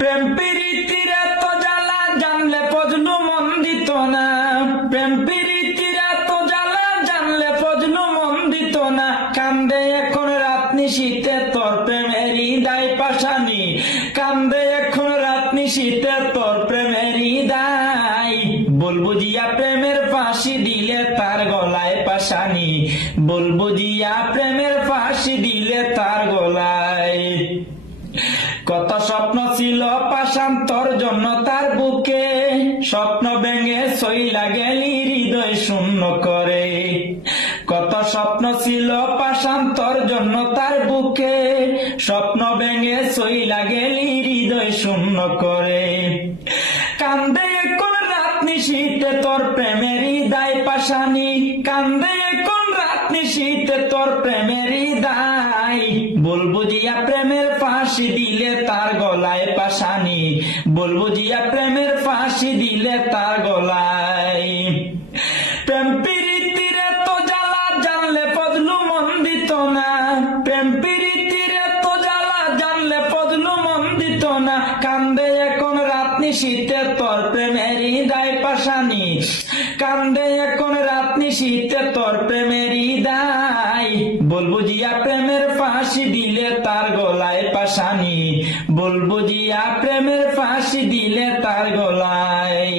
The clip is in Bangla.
প্রেম প্রীতির এত জ্বালা জানলে ফজলু মন দিত না, প্রেম প্রীতির এত জ্বালা জানলে ফজলু মন দিত না। কান্দে এখন রাত নিশীতে তোর প্রেমের হৃদয় পাশানি, কান্দে এখন রাত নিশীতে তোর প্রেমের হৃদয়। বলবো জিয়া প্রেমের ফাঁসি দিলে তার গলায় পাশানি, বলবো জিয়া প্রেমের ফাঁসি দিলে তার গলায়। কত স্বপ্ন ছিল পাষাণ তোর জন্য তার বুকে, স্বপ্ন ভেঙে সইলা গেলি হৃদয় শূন্য করে। কত স্বপ্ন ছিল পাষাণ তোর জন্য তার বুকে, স্বপ্ন ভেঙে সইলা গেলি হৃদয় শূন্য করে। কান্দে এখন রাত নিশীতে তোর প্রেমের হৃদয় পাশানি, কান্দে এখন রাত নিশীতে তোর প্রেমের হৃদয়। বলবো জিয়া প্রেমের ফাঁসি দিলে তার গলায় পাশানি, বলবো জিয়া প্রেমের ফাঁসি দিলে তার গলায়। প্রেম প্রীতির এত জ্বালা জানলে ফজলু মন দিত না, প্রেম প্রীতির এত জ্বালা জানলে ফজলু মন দিত না। কান্দে এখন রাত নিশীতে তোর প্রেমের হৃদয় পাশানি, কান্দে এখন রাত নিশীতে তোর প্রেমের হৃদয়। বলবো জিয়া প্রেমের ফাঁসি দিলে তার গলায় পাশানি, বলবো জিয়া প্রেমের ফাঁসি দিলে তার গলায়।